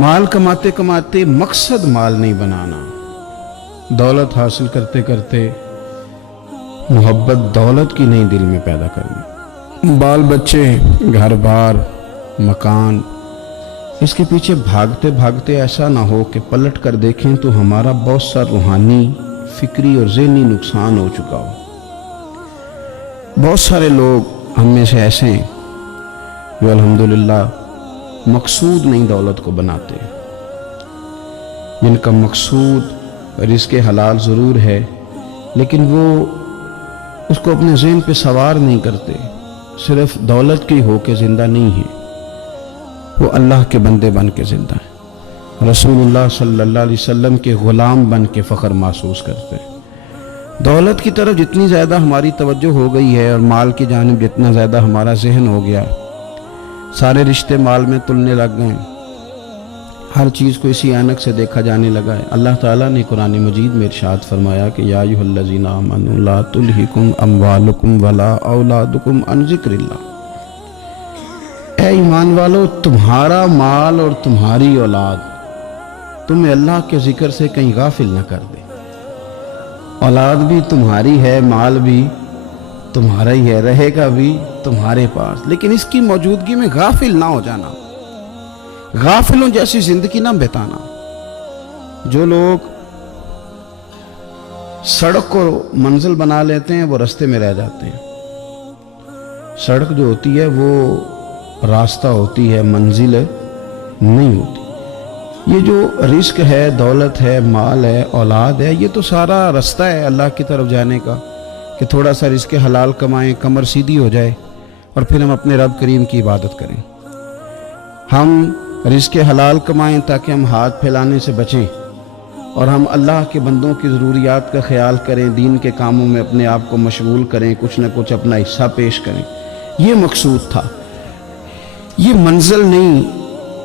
مال کماتے کماتے مقصد مال نہیں بنانا، دولت حاصل کرتے کرتے محبت دولت کی نہیں دل میں پیدا کرنی، بال بچے، گھر بار، مکان، اس کے پیچھے بھاگتے بھاگتے ایسا نہ ہو کہ پلٹ کر دیکھیں تو ہمارا بہت سا روحانی، فکری اور ذہنی نقصان ہو چکا ہو۔ بہت سارے لوگ ہم میں سے ایسے ہیں جو الحمدللہ مقصود نہیں دولت کو بناتے، جن کا مقصود رزق حلال ضرور ہے لیکن وہ اس کو اپنے ذہن پہ سوار نہیں کرتے، صرف دولت کی ہو کے زندہ نہیں ہے، وہ اللہ کے بندے بن کے زندہ ہیں، رسول اللہ صلی اللہ علیہ وسلم کے غلام بن کے فخر محسوس کرتے ہیں۔ دولت کی طرف جتنی زیادہ ہماری توجہ ہو گئی ہے اور مال کی جانب جتنا زیادہ ہمارا ذہن ہو گیا، سارے رشتے مال میں تلنے لگ گئے، ہر چیز کو اسی عینک سے دیکھا جانے لگا ہے۔ اللہ تعالیٰ نے قرآن مجید میں ارشاد فرمایا کہ یا ایھا الذین آمنوا لا تلہکم اموالکم ولا اولادکم عن ذکر اللہ، اے ایمان والو، تمہارا مال اور تمہاری اولاد تمہیں اللہ کے ذکر سے کہیں غافل نہ کر دے۔ اولاد بھی تمہاری ہے، مال بھی تمہارا ہی ہے، رہے گا بھی تمہارے پاس، لیکن اس کی موجودگی میں غافل نہ ہو جانا، غافلوں جیسی زندگی نہ بتانا۔ جو لوگ سڑک کو منزل بنا لیتے ہیں وہ رستے میں رہ جاتے ہیں۔ سڑک جو ہوتی ہے وہ راستہ ہوتی ہے، منزل نہیں ہوتی۔ یہ جو رزق ہے، دولت ہے، مال ہے، اولاد ہے، یہ تو سارا رستہ ہے اللہ کی طرف جانے کا، کہ تھوڑا سا رزق حلال کمائیں، کمر سیدھی ہو جائے اور پھر ہم اپنے رب کریم کی عبادت کریں۔ ہم رزق حلال کمائیں تاکہ ہم ہاتھ پھیلانے سے بچیں اور ہم اللہ کے بندوں کی ضروریات کا خیال کریں، دین کے کاموں میں اپنے آپ کو مشغول کریں، کچھ نہ کچھ اپنا حصہ پیش کریں۔ یہ مقصود تھا، یہ منزل نہیں،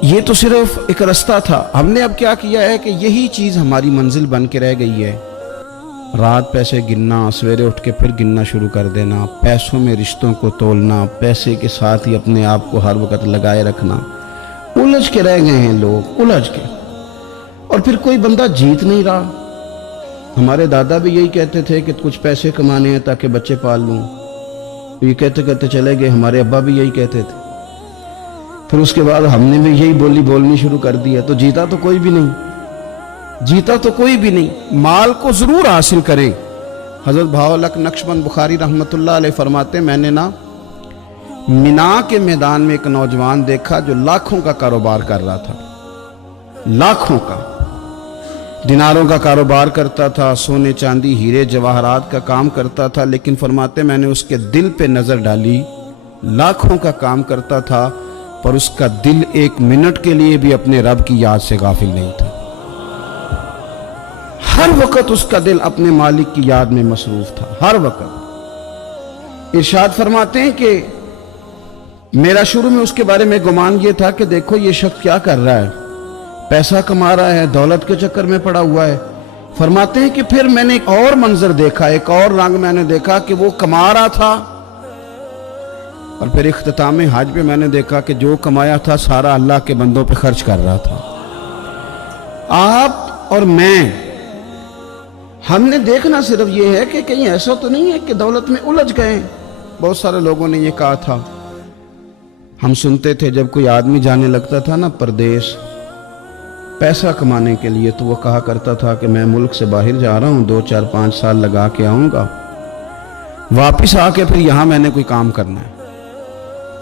یہ تو صرف ایک رستہ تھا۔ ہم نے اب کیا کیا ہے کہ یہی چیز ہماری منزل بن کے رہ گئی ہے۔ رات پیسے گننا، سویرے اٹھ کے پھر گننا شروع کر دینا، پیسوں میں رشتوں کو تولنا، پیسے کے ساتھ ہی اپنے آپ کو ہر وقت لگائے رکھنا، الجھ کے رہ گئے ہیں لوگ، الجھ کے، اور پھر کوئی بندہ جیت نہیں رہا۔ ہمارے دادا بھی یہی کہتے تھے کہ کچھ پیسے کمانے ہیں تاکہ بچے پال لوں، یہ کہتے کہتے چلے گئے۔ ہمارے ابا بھی یہی کہتے تھے، پھر اس کے بعد ہم نے بھی یہی بولی بولنی شروع کر دیا، تو جیتا تو کوئی بھی نہیں، جیتا تو کوئی بھی نہیں۔ مال کو ضرور حاصل کریں۔ حضرت بہاءالحق نقشبند بخاری رحمۃ اللہ علیہ فرماتے، میں نے مینا کے میدان میں ایک نوجوان دیکھا جو لاکھوں کا کاروبار کر رہا تھا، لاکھوں کا، دیناروں کا کاروبار کرتا تھا، سونے چاندی ہیرے جواہرات کا کام کرتا تھا، لیکن فرماتے میں نے اس کے دل پہ نظر ڈالی، لاکھوں کا کام کرتا تھا پر اس کا دل ایک منٹ کے لیے بھی اپنے رب کی یاد سے غافل نہیں تھا۔ ہر وقت اس کا دل اپنے مالک کی یاد میں مصروف تھا، ہر وقت۔ ارشاد فرماتے ہیں کہ میرا شروع میں اس کے بارے میں گمان یہ تھا کہ دیکھو یہ شخص کیا کر رہا ہے، پیسہ کما رہا ہے، دولت کے چکر میں پڑا ہوا ہے۔ فرماتے ہیں کہ پھر میں نے ایک اور منظر دیکھا، ایک اور رنگ میں نے دیکھا کہ وہ کما رہا تھا، اور پھر اختتام حج پہ میں نے دیکھا کہ جو کمایا تھا سارا اللہ کے بندوں پہ خرچ کر رہا تھا۔ آپ اور میں، ہم نے دیکھنا صرف یہ ہے کہ کہیں ایسا تو نہیں ہے کہ دولت میں الجھ گئے۔ بہت سارے لوگوں نے یہ کہا تھا، ہم سنتے تھے جب کوئی آدمی جانے لگتا تھا نا پردیس پیسہ کمانے کے لیے، تو وہ کہا کرتا تھا کہ میں ملک سے باہر جا رہا ہوں، 2 4 5 سال لگا کے آؤں گا، واپس آ کے پھر یہاں میں نے کوئی کام کرنا ہے،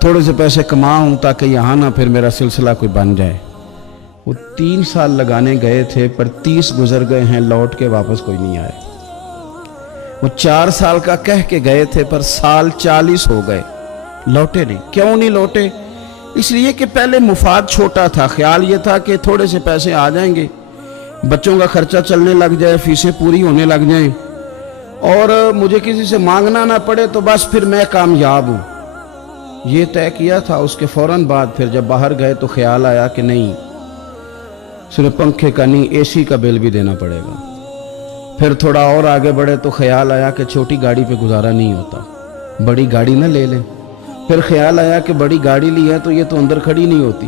تھوڑے سے پیسے کماؤں تاکہ یہاں نہ پھر میرا سلسلہ کوئی بن جائے۔ وہ 3 سال لگانے گئے تھے پر 30 گزر گئے ہیں، لوٹ کے واپس کوئی نہیں آئے۔ وہ 4 سال کا کہہ کے گئے تھے پر سال 40 ہو گئے، لوٹے نہیں۔ کیوں نہیں لوٹے؟ اس لیے کہ پہلے مفاد چھوٹا تھا، خیال یہ تھا کہ تھوڑے سے پیسے آ جائیں گے، بچوں کا خرچہ چلنے لگ جائے، فیسیں پوری ہونے لگ جائیں، اور مجھے کسی سے مانگنا نہ پڑے تو بس پھر میں کامیاب ہوں۔ یہ طے کیا تھا۔ اس کے فوراً بعد پھر جب باہر گئے تو خیال آیا کہ نہیں، صرف پنکھے کا نہیں، اے سی کا بل بھی دینا پڑے گا۔ پھر تھوڑا اور آگے بڑھے تو خیال آیا کہ چھوٹی گاڑی پہ گزارا نہیں ہوتا، بڑی گاڑی نہ لے لیں۔ پھر خیال آیا کہ بڑی گاڑی لی ہے تو یہ تو اندر کھڑی نہیں ہوتی،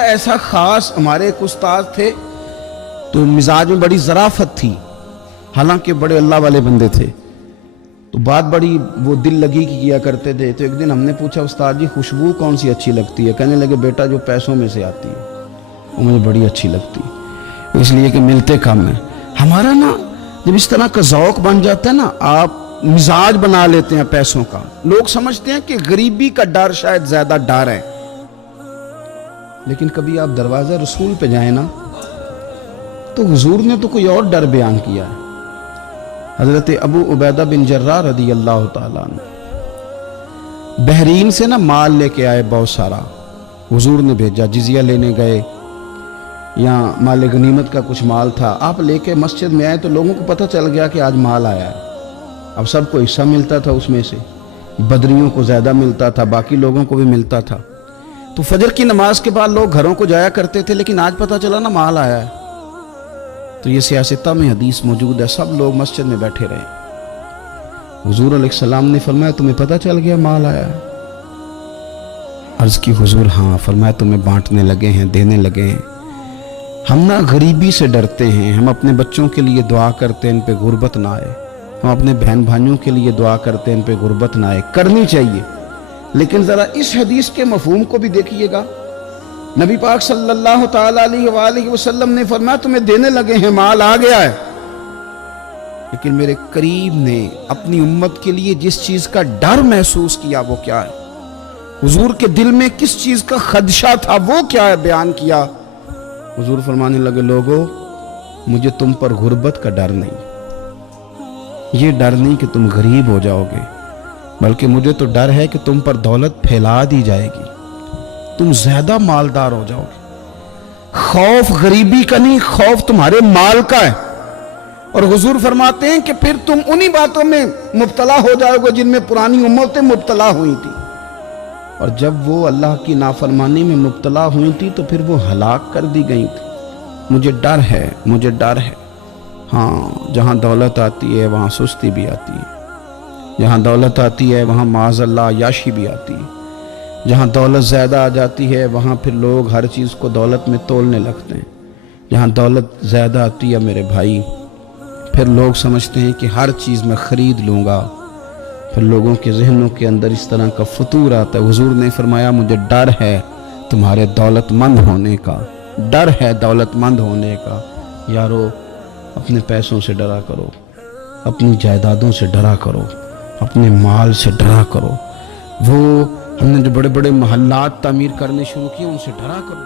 ایسا خاص. ہمارے ایک استاد تھے تو مزاج میں بڑی ظرافت تھی، حالانکہ بڑے اللہ والے بندے تھے، تو بات بڑی وہ دل لگی کی کیا کرتے تھے. تو ایک دن ہم نے پوچھا استاد جی خوشبو کون سی اچھی لگتی ہے؟ کہنے لگے بیٹا جو پیسوں میں سے آتی ہے وہ مجھے بڑی اچھی لگتی ہے، اس لیے کہ ملتے کم ہیں. ہمارا نا جب اس طرح کا ذوق بن جاتا ہے نا، آپ مزاج بنا لیتے ہیں پیسوں کا. لوگ سمجھتے ہیں کہ غریبی کا ڈر شاید زیادہ ڈر ہے، لیکن کبھی آپ دروازہ رسول پہ جائیں نا تو حضور نے تو کوئی اور ڈر بیان کیا ہے. حضرت ابو عبیدہ بن جراح رضی اللہ تعالیٰ عنہ بحرین سے نا مال لے کے آئے بہت سارا. حضور نے بھیجا، جزیہ لینے گئے یا مال غنیمت کا کچھ مال تھا، آپ لے کے مسجد میں آئے تو لوگوں کو پتہ چل گیا کہ آج مال آیا ہے. اب سب کو حصہ ملتا تھا، اس میں سے بدریوں کو زیادہ ملتا تھا، باقی لوگوں کو بھی ملتا تھا. تو فجر کی نماز کے بعد لوگ گھروں کو جایا کرتے تھے، لیکن آج پتہ چلا نا مال آیا ہے. تو یہ سیاستہ میں حدیث موجود ہے، سب لوگ مسجد میں بیٹھے رہے. حضور علیہ السلام نے فرمایا تمہیں پتہ چل گیا مال آیا ہے؟ عرض کی حضور ہاں. فرمایا تمہیں بانٹنے لگے ہیں، دینے لگے ہیں. ہم نا غریبی سے ڈرتے ہیں، ہم اپنے بچوں کے لیے دعا کرتے ہیں ان پہ غربت نہ آئے، ہم اپنے بہن بھائیوں کے لیے دعا کرتے ہیں ان پہ غربت نہ آئے. کرنی چاہیے، لیکن ذرا اس حدیث کے مفہوم کو بھی دیکھیے گا. نبی پاک صلی اللہ تعالیٰ علیہ وآلہ وسلم نے فرمایا تمہیں دینے لگے ہیں، مال آ گیا ہے، لیکن میرے قریب نے اپنی امت کے لیے جس چیز کا ڈر محسوس کیا وہ کیا ہے، حضور کے دل میں کس چیز کا خدشہ تھا وہ کیا ہے بیان کیا. حضور فرمانے لگے لوگو مجھے تم پر غربت کا ڈر نہیں، یہ ڈر نہیں کہ تم غریب ہو جاؤ گے، بلکہ مجھے تو ڈر ہے کہ تم پر دولت پھیلا دی جائے گی، تم زیادہ مالدار ہو جاؤ گے. خوف غریبی کا نہیں، خوف تمہارے مال کا ہے. اور حضور فرماتے ہیں کہ پھر تم انہی باتوں میں مبتلا ہو جاؤ گے جن میں پرانی امتیں مبتلا ہوئی تھی، اور جب وہ اللہ کی نافرمانی میں مبتلا ہوئی تھی تو پھر وہ ہلاک کر دی گئی تھی. مجھے ڈر ہے، مجھے ڈر ہے. ہاں جہاں دولت آتی ہے وہاں سستی بھی آتی ہے، جہاں دولت آتی ہے وہاں معاذ اللہ عیاشی بھی آتی ہے، جہاں دولت زیادہ آ جاتی ہے وہاں پھر لوگ ہر چیز کو دولت میں تولنے لگتے ہیں. جہاں دولت زیادہ آتی ہے میرے بھائی پھر لوگ سمجھتے ہیں کہ ہر چیز میں خرید لوں گا، پھر لوگوں کے ذہنوں کے اندر اس طرح کا فطور آتا ہے. حضور نے فرمایا مجھے ڈر ہے تمہارے دولت مند ہونے کا، ڈر ہے دولت مند ہونے کا. یارو اپنے پیسوں سے ڈرا کرو، اپنی جائیدادوں سے ڈرا کرو، اپنے مال سے ڈرا کرو. وہ ہم نے جو بڑے بڑے محلات تعمیر کرنے شروع کیے ان سے ڈرا کرو.